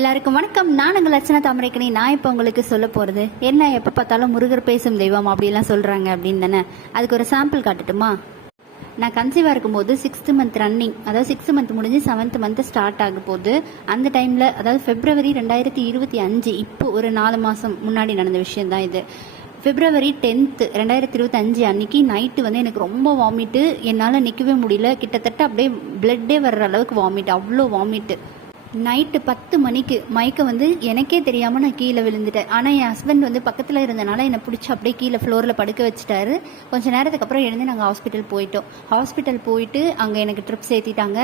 எல்லாருக்கும் வணக்கம். நான் உங்கள் லட்சண தாமரைக்கணி. நான் இப்போ உங்களுக்கு சொல்ல போகிறது என்ன, எப்போ பார்த்தாலும் முருகர் பேசும் தெய்வம் அப்படிலாம் சொல்கிறாங்க அப்படின்னு தானே. அதுக்கு ஒரு சாம்பிள் காட்டட்டுமா? நான் கன்சீவாக இருக்கும்போது 6th மந்த் ரன்னிங், அதாவது 6th மந்த் முடிஞ்சு 7th மந்த் ஸ்டார்ட் ஆக போது. அந்த டைமில், அதாவது February 2025, இப்போ ஒரு 4 மாதம் முன்னாடி நடந்த விஷயம் தான் இது. February 10th 2025 அன்னைக்கு நைட்டு வந்து எனக்கு ரொம்ப வாமிட்டு. என்னால் நிற்கவே முடியல. கிட்டத்தட்ட அப்படியே பிளட்டே வர்ற அளவுக்கு வாமிட், அவ்வளோ வாமிட்டு. நைட்டு 10 மணிக்கு மயக்கம் வந்து எனக்கே தெரியாமல் நான் கீழே விழுந்துட்டேன். ஆனால் என் ஹஸ்பண்ட் வந்து பக்கத்தில் இருந்தனால என்னை பிடிச்சி அப்படியே கீழே ஃப்ளோரில் படுக்க வச்சுட்டாரு. கொஞ்சம் நேரத்துக்கு அப்புறம் எழுந்து நாங்கள் ஹாஸ்பிட்டல் போயிட்டோம். ஹாஸ்பிட்டல் போயிட்டு அங்கே எனக்கு ட்ரிப்ஸ் ஏற்றிட்டாங்க.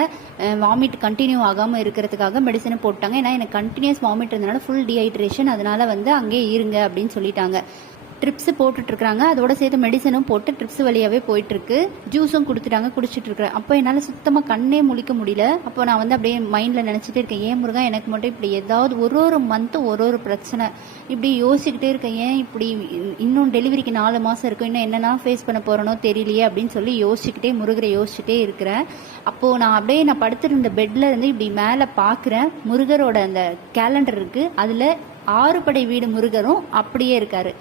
வாமிட் கண்டினியூ ஆகாமல் இருக்கிறதுக்காக மெடிசனை போட்டாங்க. ஏன்னா எனக்கு கண்டினியூஸ் வாமிட் இருந்தனால ஃபுல் டீஹைட்ரேஷன், அதனால வந்து அங்கேயே இருங்க அப்படின்னு சொல்லிட்டாங்க. ட்ரிப்ஸு போட்டுட்ருக்குறாங்க. அதோட சேர்த்து மெடிசனும் போட்டு ட்ரிப்ஸ் வழியாகவே போயிட்டுருக்கு. ஜூஸும் கொடுத்துட்டாங்க, குடிச்சிட்ருக்குறேன். அப்போ என்னால் சுத்தமாக கண்ணே முழிக்க முடியல. அப்போ நான் வந்து அப்படியே மைண்டில் நினச்சிட்டே இருக்கேன், ஏன் முருகா எனக்கு மட்டும் இப்படி ஏதாவது ஒரு மந்த்தும் ஒரு பிரச்சனை, இப்படி யோசிச்சுக்கிட்டே இருக்கேன். ஏன் இப்படி இன்னும் டெலிவரிக்கு 4 மாதம் இருக்கும், இன்னும் என்னென்னா ஃபேஸ் பண்ண போகிறனோ தெரியலையே அப்படின்னு சொல்லி யோசிச்சுக்கிட்டே முருகரை யோசிச்சுட்டே இருக்கிறேன். அப்போது நான் படுத்துருந்த பெட்டில் இருந்து இப்படி மேலே பார்க்குறேன். முருகரோட அந்த கேலண்டர் இருக்குது, அதில் 6 படை வீடு முருகரும் அப்படியே இருக்காரு.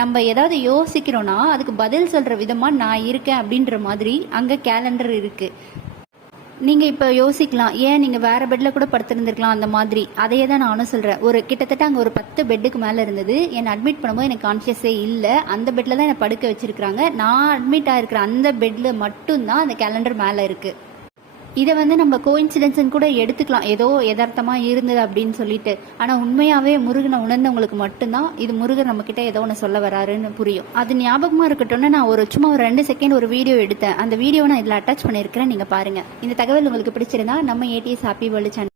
நம்ம ஏதாவது யோசிக்கிறோன்னா அதுக்கு பதில் சொல்கிற விதமாக நான் இருக்கேன் அப்படின்ற மாதிரி அங்கே கேலண்டர் இருக்குது. நீங்கள் இப்போ யோசிக்கலாம், ஏன் நீங்கள் வேறு பெட்டில் கூட படுத்துருந்துருக்கலாம் அந்த மாதிரி. அதையே தான் நானும் சொல்கிறேன். கிட்டத்தட்ட அங்கே ஒரு 10 பெட்டுக்கு மேலே இருந்தது. என்னை அட்மிட் பண்ணும்போது எனக்கு கான்ஷியஸே இல்லை. அந்த பெட்டில் தான் என்னை படுக்க வச்சுருக்குறாங்க. நான் அட்மிட் ஆகிருக்கிற அந்த பெட்டில் மட்டும்தான் அந்த கேலண்டர் மேலே இருக்குது. இதை வந்து நம்ம கோஇன்சிடென்ஸ்ன்னு கூட எடுத்துக்கலாம், ஏதோ யதார்த்தமாக இருந்தது அப்படின்னு சொல்லிட்டு. ஆனால் உண்மையாகவே முருகனை உணர்ந்தவங்களுக்கு மட்டும்தான் இது முருகன் நம்மக்கிட்ட ஏதோ ஒன்று சொல்ல வராருன்னு புரியும். அது ஞாபகமாக இருக்கட்டும்னு நான் சும்மா ஒரு 2 செகண்ட் ஒரு வீடியோ எடுத்தேன். அந்த வீடியோவை நான் இதில் அட்டாச் பண்ணியிருக்கிறேன், நீங்கள் பாருங்கள். இந்த தகவல் உங்களுக்கு பிடிச்சிருந்தா நம்ம ATS ஹாப்பி வேர்ல்டு சேனல்